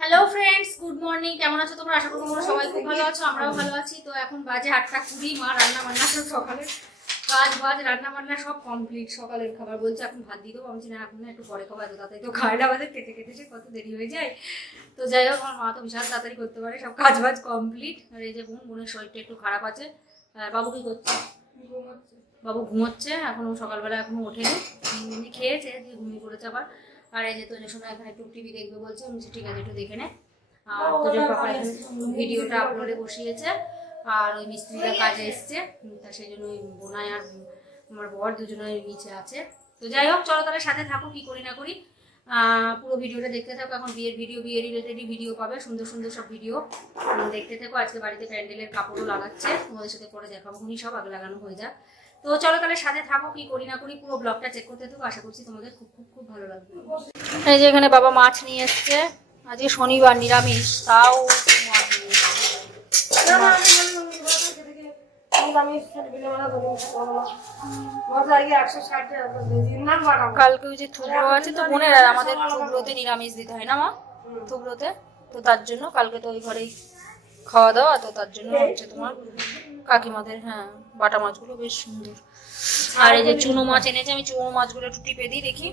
Hello friends good morning কেমন আছো তোমরা? আশা করি তোমরা সবাই খুব ভালো আছো আমরাও ভালো আছি। তো এখন বাজে আটটা কুড়ি মা রান্না বান্না সব সকালে। কাজ বাজ রান্না বান্না সব কমপ্লিট সকালের খাবার বলছে এখন ভাত দিয়ে দেবো। আমি না এখন না একটু পরে খাবার তাড়াতাড়ি তো খাওয়াটা বাজে খেতে খেতে সে কত দেরি হয়ে যায়। তো যাই হোক আমার মা তো বিশাল তাড়াতাড়ি করতে পারে সব কাজ বাজ কমপ্লিট আর এই যে বোন বোনের শরীরটা একটু খারাপ আছে। আর বাবু কি করছে? বাবু ঘুমোচ্ছে এখনও সকালবেলা এখনও ওঠেনি। খেয়েছে দিয়ে ঘুমিয়ে পড়েছে আবার। আর এই যে তোজের সময় এখানে একটু টিভি দেখবে বলছে আমি ঠিক আছে একটু দেখে নে। আর তোজের পাপা ভিডিওটা আপলোডে বসিয়েছে আর ওই মিস্ত্রিরা কাজে এসছে তা সেই জন্য ওই বোনাই আর আমার বর দুজনে নিচে আছে। তো যাই হোক চলো তাহলে সাথে থাকো কি করি না করি। পুরো ভিডিওটা দেখতে থাকো এখন বিয়ের ভিডিও বিয়ের রিলেটেডই ভিডিও পাবে সুন্দর সুন্দর সব ভিডিও দেখতে থাকো আজকে বাড়িতে প্যান্ডেলের কাপড়ও লাগাচ্ছে তোমাদের সাথে পরে দেখাবো। উনি সব আগে লাগানো হয়ে যাক। তো চলো তাহলে সাথে থাকো কি করি না করি, পুরো ব্লগটা চেক করতে থাকো, আশা করছি তোমাদের খুব খুব খুব ভালো লাগবে এই যে এখানে বাবা মাছ নিয়ে এসছে, আজকে শনিবার, নিরামিষ, তাও। কালকে যে আছে তো আমাদের নিরামিষ দিতে হয় না মা থুবড়োতে, তো তার জন্য কালকে তো ওই ঘরেই খাওয়া দাওয়া, তো তার জন্য হচ্ছে তোমার কাকিমাদের হ্যাঁ বাটা মাছগুলো বেশ সুন্দর। আর এই যে চুনো মাছ এনেছে আমি চুনো মাছগুলো একটু টিপে দিই দেখি।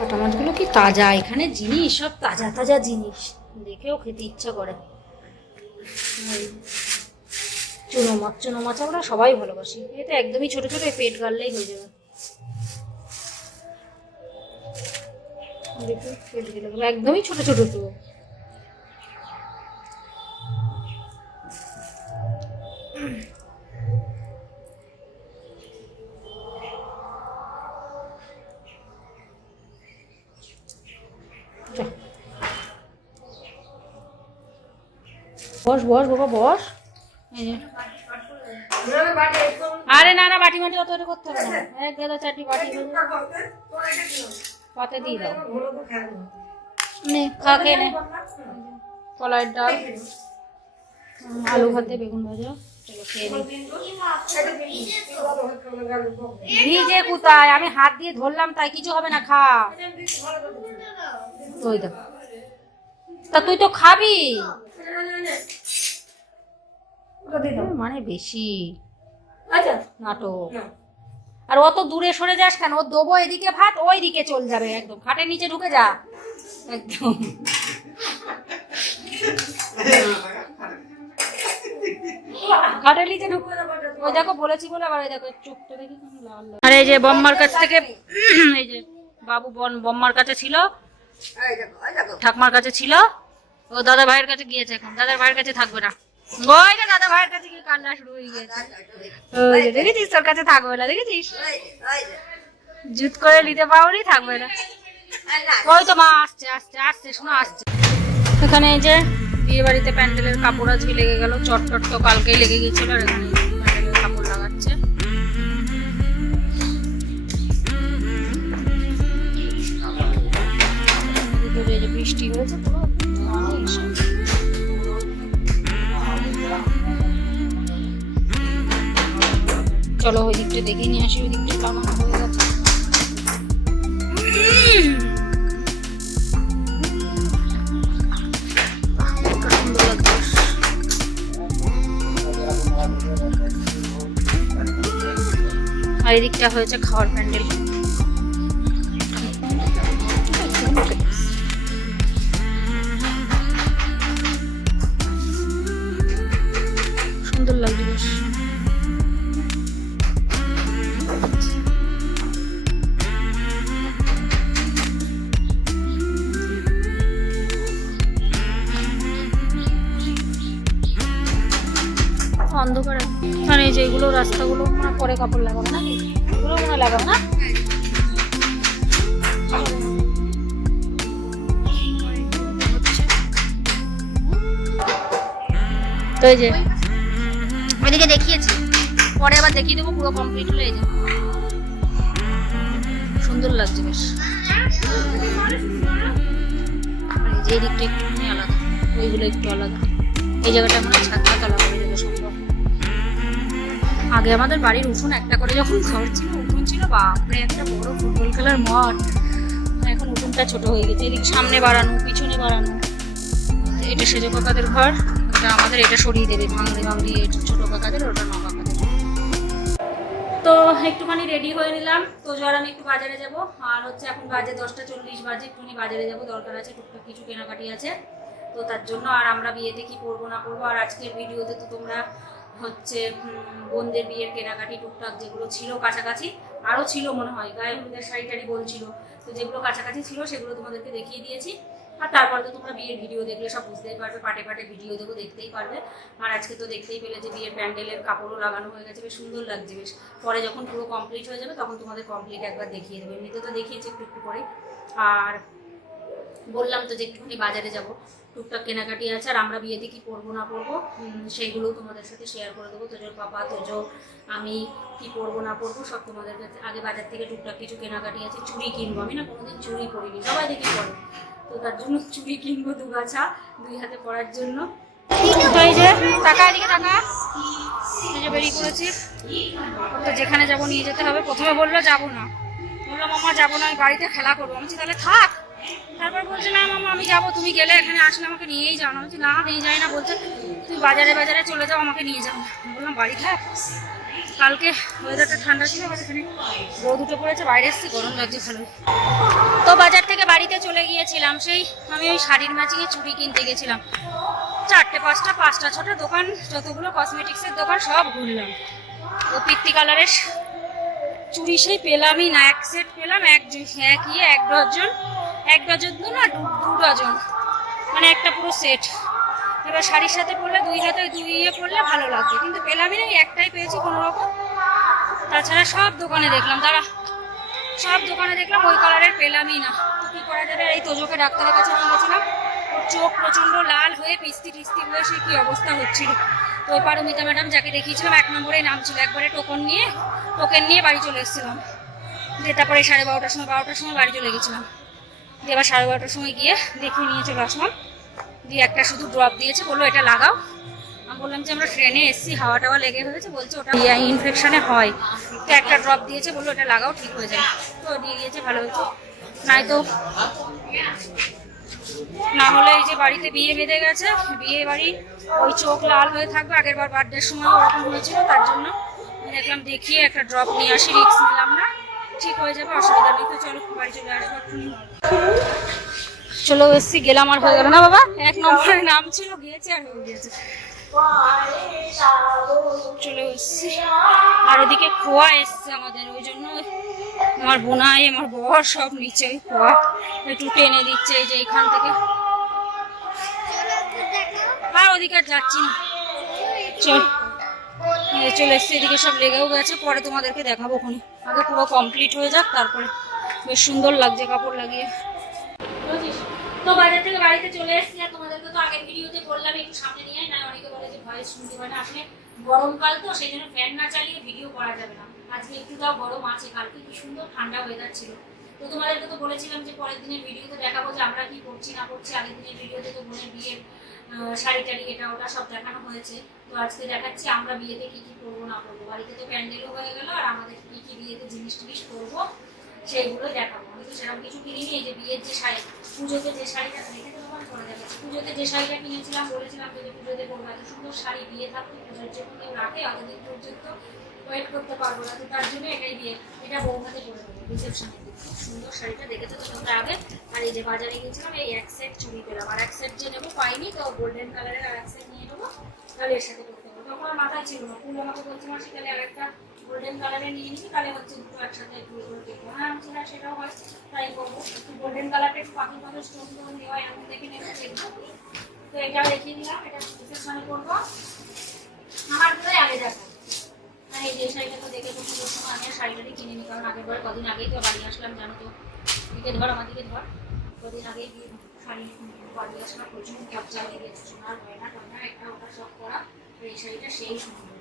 বাটা মাছগুলো কি তাজা? এখানে জিনিস সব তাজা তাজা জিনিস। দেখেও খেতে ইচ্ছা করে। চুনো মাছ চুনো মাছ আমরা সবাই ভালোবাসি। এটা একদমই ছোট ছোট পেট গাললেই হয়ে যাবে। দেখি পেট গেলে একদমই ছোট ছোট তো। বস বস বাবা বস। আরে না না বাটি মাটি অত করতে হবে না। এক গাদা চারটি বাটি পাতে দিয়ে দাও। নে খা খেয়ে নে। কলাইয়ের ডাল। আলু ভাতে বেগুন ভাজা। চলো খেয়ে নি। ভিজে কোথায়? আমি হাত দিয়ে ধরলাম তাই কিছু হবে না খা। ওই দেখ। তা তুই তো খাবি। মানে বেশি। নাটক। আর অত দূরে সরে যাস কেন? ও দেবো এদিকে ভাত ওই দিকে চল যাবে একদম। খাটের নিচে ঢুকে যা। একদম। খাটের নিচে ঢুকে। ওই দেখো বলেছি বলে আবার ওই দেখো চোখটা দেখি। আর এই যে বম্মার কাছ থেকে এই যে বাবু বন বম্মার কাছে ছিল। ঠাকমার কাছে ছিল। ও দাদা ভাইয়ের কাছে গিয়েছে এখন। দাদার ভাইয়ের কাছে থাকবে না। দাদা ভাইয়ের কাছে থাকবে না জুত করে নিতে থাকবে না। যে প্যান্ডেলের লেগে কালকেই লেগে আর লাগাচ্ছে। বৃষ্টি হয়েছে চলো ওই দিকটা দেখে নিয়ে আসি ওই দিকটা কেমন হয়ে গেছে। আর এদিকটা হয়েছে খাওয়ার প্যান্ডেল তো এই যে। ওইদিকে দেখিয়েছি। পরে আবার দেখিয়ে দেবো, পুরো কমপ্লিট হলে এই সুন্দর লাগছে বেশ। যে দিকটা একটুখানি আলাদা। ওইগুলো একটু আলাদা। এই জায়গাটা আমরা ছাদটা তলা করে আগে আমাদের বাড়ির উঠোন একটা করে যখন ঘর ছিল, উঠোন ছিল, বাপরে, একটা বড় ফুটবল খেলার মাঠ। এখন উঠোনটা ছোট হয়ে গেছে। এদিকে সামনে বাড়ানো, পিছনে বাড়ানো। এটা সেজো কাকাদের ঘর। এটা আমাদের এটা সরিয়ে দেবে, ভাঙড়ি ভাঙড়ি ছোট কাকাদের, ওটা ন কাকাদের। তো একটুখানি রেডি হয়ে নিলাম। তো জ্বর, আমি একটু বাজারে যাব। আর হচ্ছে এখন বাজে দশটা চল্লিশ বাজে, একটুখানি বাজারে যাব, দরকার আছে টুকটাক কিছু কেনাকাটি আছে। তো তার জন্য আর আমরা বিয়েতে কি করব না করব, আর আজকের ভিডিওতে তো তোমরা হচ্ছে বোনদের বিয়ের কেনাকাটি টুকটাক যেগুলো ছিল কাছাকাছি, আরও ছিল মনে হয়, গায়ে হলুদের শাড়ি টাড়ি বলছিল। তো যেগুলো কাছাকাছি ছিল সেগুলো তোমাদেরকে দেখিয়ে দিয়েছি। আর তারপর তো তোমরা বিয়ের ভিডিও দেখলে সব বুঝতেই পারবে পাটে পাটে ভিডিও দেবো দেখতেই পারবে। আর আজকে তো দেখতেই পেলে যে বিয়ের প্যান্ডেলের কাপড়ও লাগানো হয়ে গেছে বেশ সুন্দর লাগছে বেশ। পরে যখন পুরো কমপ্লিট হয়ে যাবে তখন তোমাদের কমপ্লিট একবার দেখিয়ে দেবে। এমনিতে তো দেখিয়েছি একটু একটু করে আর বললাম তো যে একটুখানি বাজারে যাব। টুকটাক কেনাকাটি আছে আর আমরা বিয়েতে কি পরবো না পরবো উম, সেইগুলোও তোমাদের সাথে শেয়ার করে দেবো। তোজোর পাপা তোজো আমি কি পরবো না পরবো সব তোমাদের কাছে। আগে বাজার থেকে টুকটাক কিছু কেনাকাটি আছে চুড়ি কিনবো। আমি না কোনোদিন চুড়ি পরিনি সবাই দেখি পরে। তো তার জন্য চুড়ি কিনবো দু গাছা দুই হাতে পরার জন্য। টাকা এদিকে বেরিয়ে পড়েছি। তো যেখানে যাব নিয়ে যেতে হবে। প্রথমে বলল, যাব না। বলল, মামা, যাব না, আমি বাড়িতে খেলা করব। আমি তাহলে থাক। তারপর বলছে, না, মামা, আমি যাব। তুমি গেলে এখানে আসলে আমাকে নিয়েই যাও। না বলছি, না নিয়ে যাই না। বলছে তুমি বাজারে বাজারে চলে যাও, আমাকে নিয়ে যাও। বললাম, বাড়ি থাক। কালকে ওয়েদারটা ঠান্ডা ছিল, আবার রোদ উঠে পড়েছে, বাইরে এসেছি, গরম লাগছে ভালো তো বাজার থেকে বাড়িতে চলে গিয়েছিলাম, সেই আমি ওই শাড়ির ম্যাচিংয়ে চুড়ি কিনতে গেছিলাম। চারটে, পাঁচটা পাঁচটা, ছটা দোকান, যতগুলো কসমেটিক্সের দোকান, সব ঘুরলাম। ও পিত্তি কালারের চুড়ি সেই পেলামই না, এক সেট পেলাম, এক এক ইয়ে এক ডজন এক ডজন দু না, দু ডজন। মানে একটা পুরো সেট এবার শাড়ির সাথে পরলে, দুই হাতে দুই ইয়ে পরলে ভালো লাগবে। কিন্তু পেলামই না একটাই পেয়েছি কোনো রকম তাছাড়া সব দোকানে দেখলাম তারা সব দোকানে দেখলাম ওই কালারের পেলামই না। তো কি করা যাবে? এই তোজোকে ডাক্তারের কাছে নিয়ে গেছিলাম ওর চোখ প্রচণ্ড লাল হয়ে পিস্তি টিস্তি হয়ে সে কী অবস্থা হচ্ছিল। তো ওই পারমিতা ম্যাডাম যাকে দেখিয়েছিলাম, এক নম্বরে নাম ছিল একবারে টোকন নিয়ে, টোকেন নিয়ে বাড়ি চলে এসেছিলাম। দিয়ে তারপরে সাড়ে বারোটার সময় বারোটার সময় বাড়ি চলে গেছিলাম। দিয়ে এবার সাড়ে বারোটার সময় গিয়ে দেখিয়ে নিয়ে চলে আসলাম। দিয়ে একটা শুধু ড্রপ দিয়েছে, বলল, এটা লাগাও। আমি বললাম যে, আমরা ট্রেনে এসছি, হাওয়া টাওয়া লেগে হয়েছে। বলছে, ওটা ইনফেকশনে হয়। তো একটা ড্রপ দিয়েছে, বলল, এটা লাগাও, ঠিক হয়ে যায়। তো দিয়ে দিয়েছে ভালো হয়েছে। নাই তো, না হলে এই যে বাড়িতে বিয়ে বেঁধে গেছে, বিয়ে বাড়ি ওই চোখ লাল হয়ে থাকবে। আগের বার বার্থডের সময় ওরকম হয়েছিল, তার জন্য দেখলাম, দেখিয়ে একটা ড্রপ নিয়ে আসি রিক্স নিলাম না, ঠিক হয়ে যাবে, অসুবিধা নেই। তো চলো, বাড়ি চলে আসব চলো এসছি, গেলাম আর হয়ে গেল না বাবা? এক নম্বরের নাম ছিল গিয়েছে আর গিয়েছে। চলে এসছি। আর ওদিকে খোয়া এসছে আমাদের, ওই জন্য আমার বোনাই, আমার বর সব নিচে খোয়া। একটু টেনে দিচ্ছে এই যে এখান থেকে। আর ওদিকে আর যাচ্ছি না। চল। চলে এসছে, এদিকে সব লেগেও গেছে, পরে তোমাদেরকে দেখাবো ওখানে আগে পুরো কমপ্লিট হয়ে যাক, তারপরে বেশ সুন্দর লাগছে কাপড় লাগিয়ে? তো বাজার থেকে বাড়িতে চলে এসেছি আর তোমাদেরকে তো আগের ভিডিওতে বললাম একটু সামনে নিয়ে না অনেকে বলে যে ভয়েস শুনতে পারে আসলে গরমকাল তো, সেই জন্য ফ্যান না চালিয়ে ভিডিও করা যাবে না। আজকে একটু তাও গরম আছে, কালকে কি সুন্দর ঠান্ডা ওয়েদার ছিল। তো তোমাদেরকে তো বলেছিলাম যে পরের দিনের ভিডিওতে দেখাবো যে আমরা কি করছি, না করছি। আগের দিনের ভিডিওতে তো বোনের বিয়ের শাড়ি টাড়ি এটা ওটা সব দেখানো হয়েছে। তো আজকে দেখাচ্ছি আমরা বিয়েতে কি কি করব, না করব। বাড়িতে তো প্যান্ডেলও হয়ে গেল আর আমাদের কি কি বিয়েতে জিনিস টিনিস করব সেইগুলো দেখাবো। আমি তো সেরকম কিছু যে যে শাড়ি, পুজোতে যে শাড়িটা যে কিনেছিলাম, বলেছিলাম যে পুজোতে করব এত সুন্দর শাড়ি বিয়ে থাকতে পুজোর জন্য কেউ রাখে অতদিন পর্যন্ত ওয়েট করতে পারব না। তো তার জন্য এটাই বিয়ে, এটা বৌভাতে করে দেবো খুব সুন্দর শাড়িটা দেখেছ তো তোমরা আগে? আর এই যে বাজারে গিয়েছিলাম, এই এক সেট চুড়ি পেলাম। আর এক সেট যে নেব পাইনি, তো গোল্ডেন কালারের আর এক সেট নিয়ে নেব, তাহলে এর সাথে করতে হবে। তখন আর মাথায় ছিল না। ফুল আমাকে বলছে মাসি তাহলে আর একটা গোল্ডেন কালারে নিয়ে নিবি, তাহলে হচ্ছে দুটো একসাথে একটু হ্যাঁ আমি হ্যাঁ সেটাও হয় তাই করব। একটু গোল্ডেন কালারটা একটু পাখি পাখি স্টোন টোন দেওয়া এমন দেখে নেব, দেখব। তো এটাও দেখিয়ে দিলাম, এটা রিসেপশনে করব। আমার বোধহয় আগে দেখো। আর এই যে শাড়িটা তো দেখে তো পুজোর সময় আমি শাড়িটাই কিনে নিই কারণ আগের বার কদিন আগেই তো বাড়ি আসলাম, জানো তো। দিকে ধর, আমার দিকে ধর। কদিন আগেই শাড়ি বাড়ি আসলাম প্রচুর ক্যাপচা হয়ে গেছে, সোনার গয়না টয়না এটা ওটা সব করা। এই শাড়িটা সেই সুন্দর।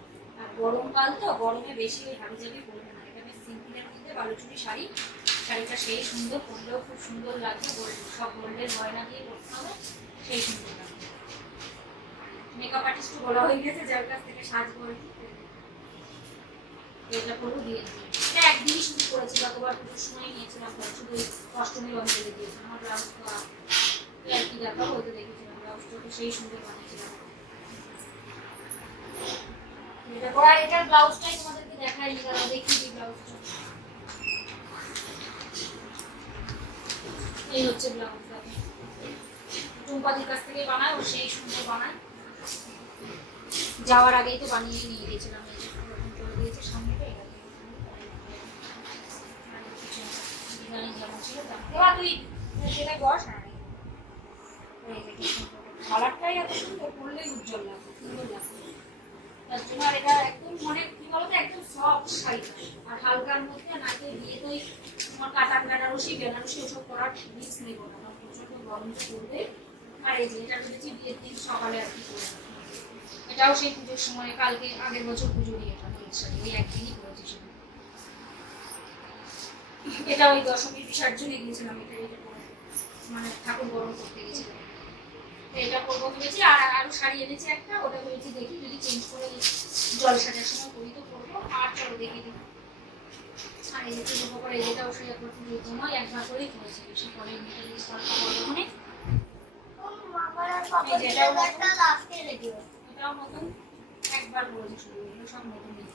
আর গরমকাল তো, গরমে বেশি হাবি জাবি পরবে না। এটা বেশ মধ্যে বালুচুরি শাড়ি। শাড়িটা সেই সুন্দর পরলেও খুব সুন্দর লাগবে। সব গোল্ডের গয়না দিয়ে করতে হবে, সেই সুন্দর লাগবে। মেকআপ আর্টিস্ট বলা হয়ে গেছে, যার কাছ থেকে সাজ করে এটা পুরো দিয়ে এটা একদিনই শুধু করেছি, গতবার পুজোর সময় নিয়েছিলাম শুধু ওই অষ্টমী অঞ্চলে দিয়েছিলাম। আমার ব্লাউজ তো আর কি দেখাবো ওই দেখেছিলাম, ব্লাউজটা সেই সুন্দর বানিয়েছিলাম। বানায় যাওয়ার আগেই তো বানিয়ে নিয়ে গেছিলাম, এই যে করে দিয়েছে। আর বস আর সুন্দর। কালারটাই এত সুন্দর, পরলেই উজ্জ্বল লাগবে সুন্দর লাগবে তার জন্য এটা একদম মানে আর হালকার মধ্যে তোমার এটা দিন সকালে আর কি এটাও সেই পুজোর সময়, কালকে আগের বছর এটা হলুদ শাড়ি এই একদিনই এটা ওই দশমীর বিসর্জনে গিয়েছিলাম, এটা এটা। মানে ঠাকুর গরম করতে গেছিলাম এটা করব ভেবেছি। আর আরও শাড়ি এনেছি একটা, ওটা ভেবেছি দেখি, যদি চেঞ্জ করে জল সাজার সময় করি তো করব। আর চলো দেখে দিই সেই একবার করেই করেছি। বেশি পরে ওখানে এটাও নতুন। একবার শুধু, এগুলো সব নতুনই।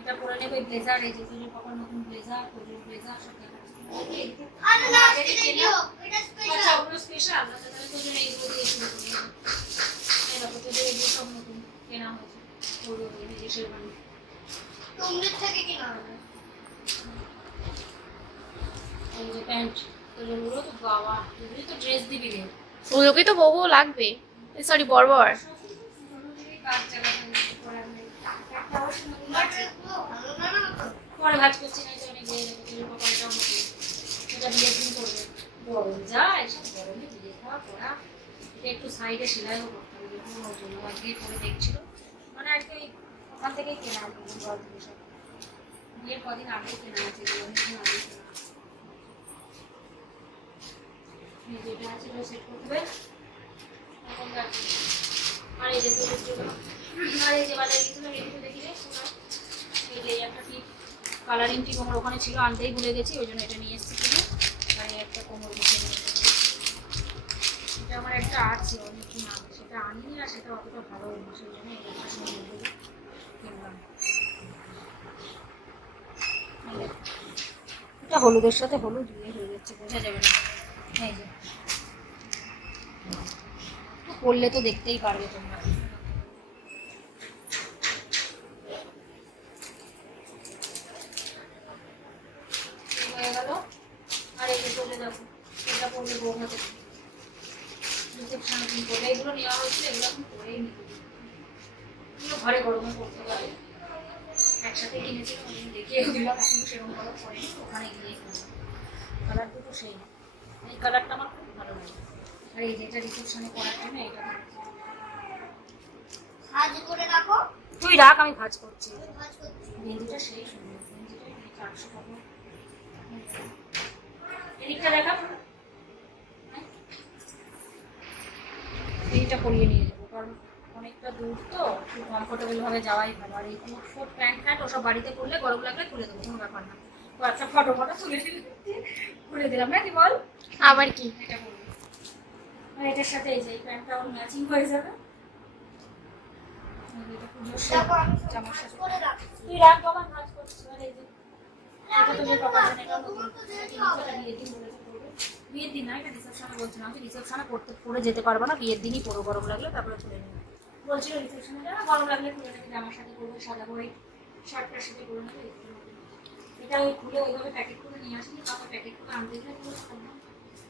এটা পরে নেবে ব্লেজার এই যে পুজোর নতুন ব্লেজার পুজোর ব্লেজার সব তোদের তো ড্রেস দিবি রে তো বউ লাগবে। সরি বর্বর। পরে ভাজ করছি না অনেক দিন করবে? গরম যা গরমে খাওয়া করা এটা একটু সাইডে সেলাইও জন্য। আজকে করে দেখছিল। মানে আজকে ওই ওখান থেকেই কেনা আর জল সব। বিয়ের কদিন আগে কেনা আছে আগে কেনা যেটা আছে সেট আর আর এই একটা কালারিং ওখানে ছিল, আনতেই ভুলে গেছি, ওই জন্য এটা নিয়ে এসেছি। কিনে আর একটা কোমর বসে এটা আমার একটা আছে অনেকদিন আগে। সেটা আনিনি আর সেটা অতটা ভালো না সেই জন্য। কিনলাম। এটা হলুদের সাথে হলুদ দিয়ে হয়ে যাচ্ছে, বোঝা যাবে না। এই যে। পড়লে তো দেখতেই পারবে তোমরা এই হয়ে গেল আর এই যে চলে দেখো এটা পড়লে বউ হাতে রিসেপশন দিন করলে এগুলো নেওয়া হয়েছিল এগুলো এখন পরেই নিতে এগুলো ঘরে গরমে পড়তে পারে একসাথে কিনেছিলাম ওই দিন দেখিয়েও দিলাম এখন সেরকম গরম পড়েনি ওখানে গিয়ে কালার দুটো সেই এই কালারটা আমার খুব ভালো লাগে আর এই যেটা রিসেপশনে করার জন্য এটা তুই রাখ আমি ভাজ করছি চারশো টাকা। এদিকটা দেখা এইটা পরিয়ে নিয়ে যাব কারণ অনেকটা দূর তো খুব কমফোর্টেবল ভাবে যাওয়াই ভালো। আর এই কোট প্যান্ট ফ্যান্ট ওসব বাড়িতে পরলে গরম লাগলে খুলে দেবো কোনো ব্যাপার না। তো একটা ফটো ফটো তুলে খুলে দিলাম না কি বল? আবার কি? এটা পরবো আর এটার সাথে এই যে এই প্যান্টটা ওর ম্যাচিং হয়ে যাবে। বিয়ের দিন না এটা রিসেপশনে বলছিলাম রিসেপশনে পড়তে পরে যেতে পারব না বিয়ের দিনই পরো গরম লাগলে তারপরে তুলে নেবে বলছিল রিসেপশনে যারা গরম লাগলে তুলে নেবে জামার সাথে করবে, সাদা করে শার্টটার সাথে করে নেবে এটা ওই খুলে ওইভাবে প্যাকেট করে নিয়ে আসিনি পাপা প্যাকেট করে আনতে গেলে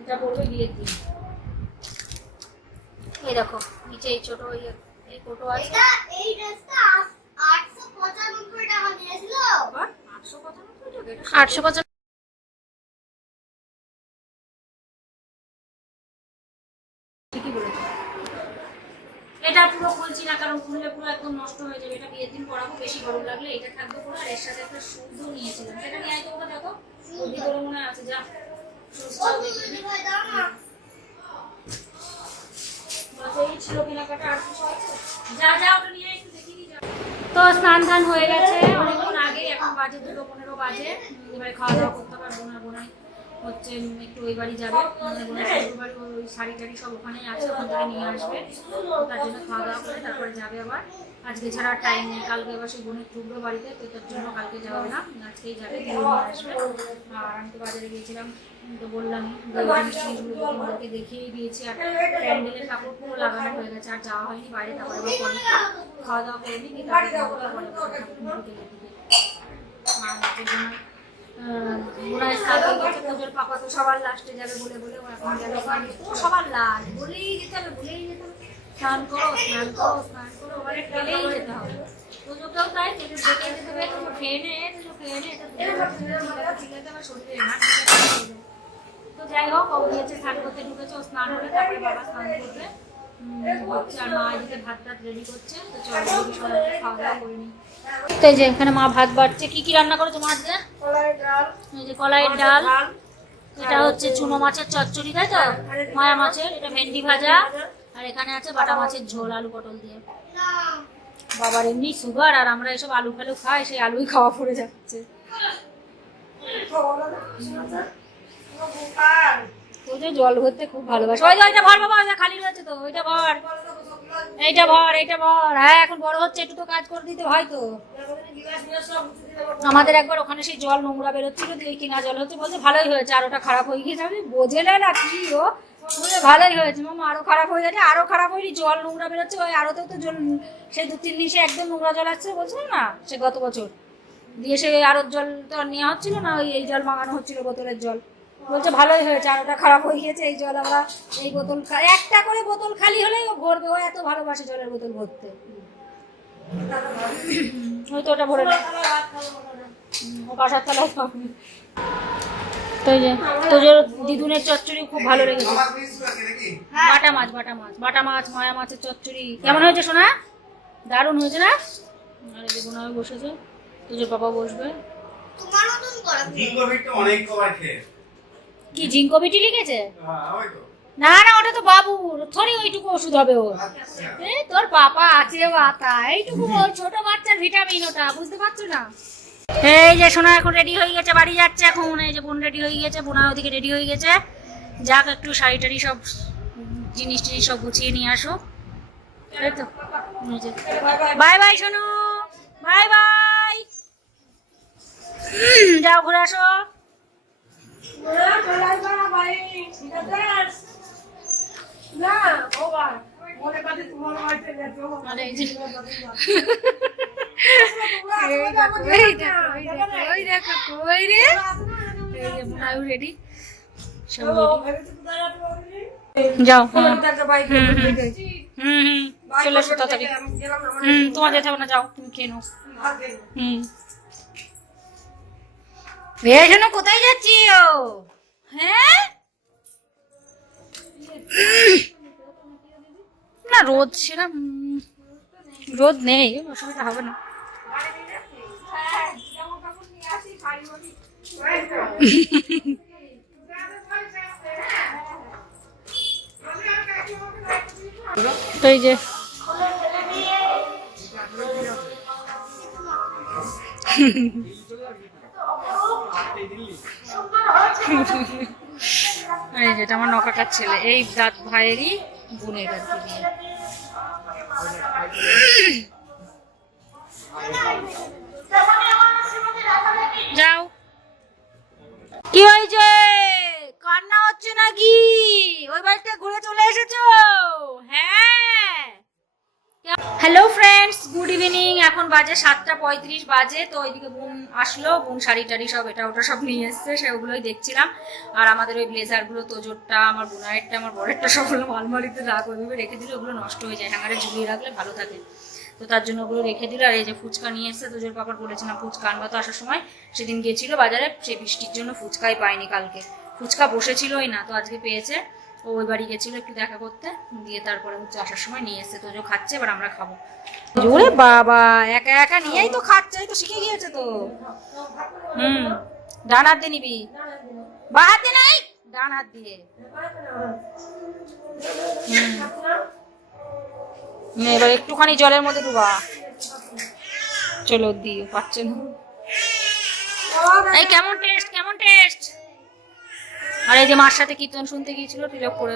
এটা পড়বে বিয়ের দিন। এই দেখো নিচে এই ছোট ওই এই ফটো আছে। আবার আটশো পঁচানব্বই টাকা এটা আটশো পঁচানব্বই ঠিকই বলেছ। এটা পুরো খুলছি না কারণ খুললে পুরো একদম নষ্ট হয়ে যাবে। এটা বিয়ের দিন পরাবো বেশি গরম লাগলে এটা থাকবে পুরো। আর এর সাথে একটা শুদ্ধ নিয়েছিলাম। সেটা নিয়ে আয় তোমরা দেখো। মনে আছে যা। তো স্নান ধান হয়ে গেছে। অনেকক্ষণ আগে এখন বাজে দুটো পনেরো বাজে। এবারে খাওয়া দাওয়া করতে পারব না, বোনাই। হচ্ছে একটু ওই বাড়ি যাবে। ওই শাড়ি টাড়ি সব ওখানেই আছে, ওখান থেকে নিয়ে আসবে। তার জন্য খাওয়া দাওয়া করে তারপরে যাবে আবার। আজকে ছাড়া টাইম নেই। কালকে আবার সেই বোনের টুকরো বাড়িতে, তো তার জন্য কালকে যাবে না। আজকেই যাবে আসবে। আর আমি তো বাজারে গিয়েছিলাম। তো তো তোমাদেরকে দেখিয়ে দিয়েছি। আর প্যান্ডেলের কাপড় পুরো লাগানো হয়ে গেছে আর যাওয়া হয়নি বাইরে তারপরে পরে খাওয়া দাওয়া করে নিই স্নান হয়ে গেছে, তোদের পাপা তো সবার লাস্টে যাবে বলে বলে ও এখন গেল সবার লাস্ট বলেই যেতে হবে বলেই যেতে হবে। স্নান করো স্নান করো স্নান করো মানে ঠেলেই যেতে হবে। তোজোকেও তাই তোজো ডেকে যেতে হবে তোজো খেয়ে নে তোজো খেয়ে নে এটা চিল্লাতে চিল্লাতে আমার শরীরে যাবে। তো যাই হোক ও গিয়েছে স্নান করতে ঢুকেছে ও স্নান করে তারপরে বাবা স্নান করবে। মা এদিকে ভাত টাত রেডি করছে তো চলো দেখি খাওয়া দাওয়া করে নিই। তো এই যে এখানে মা ভাত বাড়ছে। কি কি রান্না করেছ মা আজকে? এই যে কলাইয়ের ডাল। এটা হচ্ছে চুনো মাছের চচ্চড়ি তাই তো? মায়া মাছের এটা ভেন্ডি ভাজা। আর এখানে আছে বাটা মাছের ঝোল আলু পটল দিয়ে। বাবার এমনি সুগার আর আমরা এসব আলু ফালু খাই সেই আলুই খাওয়া পড়ে যাচ্ছে। জল ভরতে খুব ভালোবাসে। ওই খালি তো এইটা এইটা হ্যাঁ এখন হচ্ছে, একটু কাজ করে দিতে হয় তো। আমাদের একবার ওখানে সেই জল নোংরা বেরোচ্ছিল, দিয়ে কিনা জল হচ্ছে বলছে, ভালোই হয়েছে, আর ওটা খারাপ হয়ে গিয়েছে। আমি বোঝে না কি ও? বলে, ভালোই হয়েছে মামা, আরও খারাপ হয়ে যাচ্ছে আরও খারাপ হয়নি, জল নোংরা বেরোচ্ছে। ওই আরোতেও তো জল, সেই দু তিন দিন একদম নোংরা জল আসছে বলছিলাম না, সে গত বছর। দিয়ে সে আরোর জল তো আর নেওয়া হচ্ছিল না, ওই এই জল মাগানো হচ্ছিল, বোতলের জল। বলছে ভালোই হয়েছে আর ওটা খারাপ হয়ে গিয়েছে এই জল আমরা এই বোতল একটা করে বোতল খালি হলেই ও ভরবে ও এত ভালোবাসে জলের বোতল ভরতে। ওই তো ওটা ভরে ও বাসার তলায় তো যে তোজোর দিদুনের চচ্চড়ি খুব ভালো লেগেছে। বাটা মাছ বাটা মাছ বাটা মাছ মায়া মাছের চচ্চড়ি। কেমন হয়েছে সোনা? দারুণ হয়েছে না? আর এই যে বোনা বসেছে তোজোর বাবা বসবে। অনেক কবার খেয়ে। কি জিঙ্কো বিটি লিখেছে? হ্যাঁ না না ওটা তো বাবুর থরি ওইটুকু ওষুধ হবে ও আচ্ছা। তোর পাপা আছে বাতা এইটুকু ছোট বাচ্চার ভিটামিন ওটা বুঝতে পারছ না? এই যে সোনা এখন রেডি হয়ে গেছে বাড়ি যাচ্ছে এখন এই যে বোন রেডি হয়ে গেছে বোনা ওদিকে রেডি হয়ে গেছে। যাক একটু শাড়ি টাড়ি সব জিনিস টিনিস সব গুছিয়ে নিয়ে আসো। এই তো bye bye Sonu. Bye bye. যাও ঘুরে আসো। যাও। চলে এসো তাড়াতাড়ি। হুম তোমার যেতে হবে না যাও তুমি নাও। হুম। বেশ শোনো কোথায় যাচ্ছি ও? হ্যাঁ? না, রোদ সেরকম রোদ নেই, অসুবিধা হবে না। যে এই যেটা আমার নকাকার ছেলে। এই দাঁত ভাইয়েরই বোনের আর কি। যাও। কি হয়েছে? কান্না হচ্ছে নাকি? ওই বাড়িতে ঘুরে চলে এসেছ? হ্যাঁ। হ্যালো ফ্রেন্ডস গুড ইভিনিং এখন বাজে সাতটা পঁয়ত্রিশ বাজে, তো ওইদিকে বোন আসলো। বোন শাড়ি টাড়ি সব এটা ওটা সব নিয়ে এসছে সেগুলোই দেখছিলাম। আর আমাদের ওই ব্লেজারগুলো তোজোরটা, আমার বোনারেরটা আমার বরেরটা সবগুলো আলমারিতে রাখ ওইভাবে রেখে দিলে, ওগুলো নষ্ট হয়ে যায়। হ্যাঙ্গারে ঝুলিয়ে রাখলে ভালো থাকে। তো তার জন্য ওগুলো রেখে দিল। আর এই যে ফুচকা নিয়ে এসছে, তোজোর পাপার বলেছিলাম ফুচকা আনবা তো আসার সময়। সেদিন গিয়েছিল বাজারে, সে বৃষ্টির জন্য ফুচকাই পায়নি কালকে। ফুচকা বসেছিলই না, তো আজকে পেয়েছে। ও ওই বাড়ি গেছিল একটু দেখা করতে দিয়ে তারপরে হচ্ছে আসার সময় নিয়ে এসছে তোজো খাচ্ছে এবার আমরা খাব। ওরে বাবা একা একা নিয়েই তো খাচ্ছে তো শিখে গিয়েছে তো। হুম ডান হাত দিয়ে নিবি। বা হাত দিয়ে নাই ডান হাত দিয়ে। হুম। এবার একটুখানি জলের মধ্যে ডুবা। চলো দিয়ে পাচ্ছে না। এই কেমন টেস্ট কেমন টেস্ট? আর এই যে মার সাথে কীর্তন শুনতে গিয়েছিল তিলক করে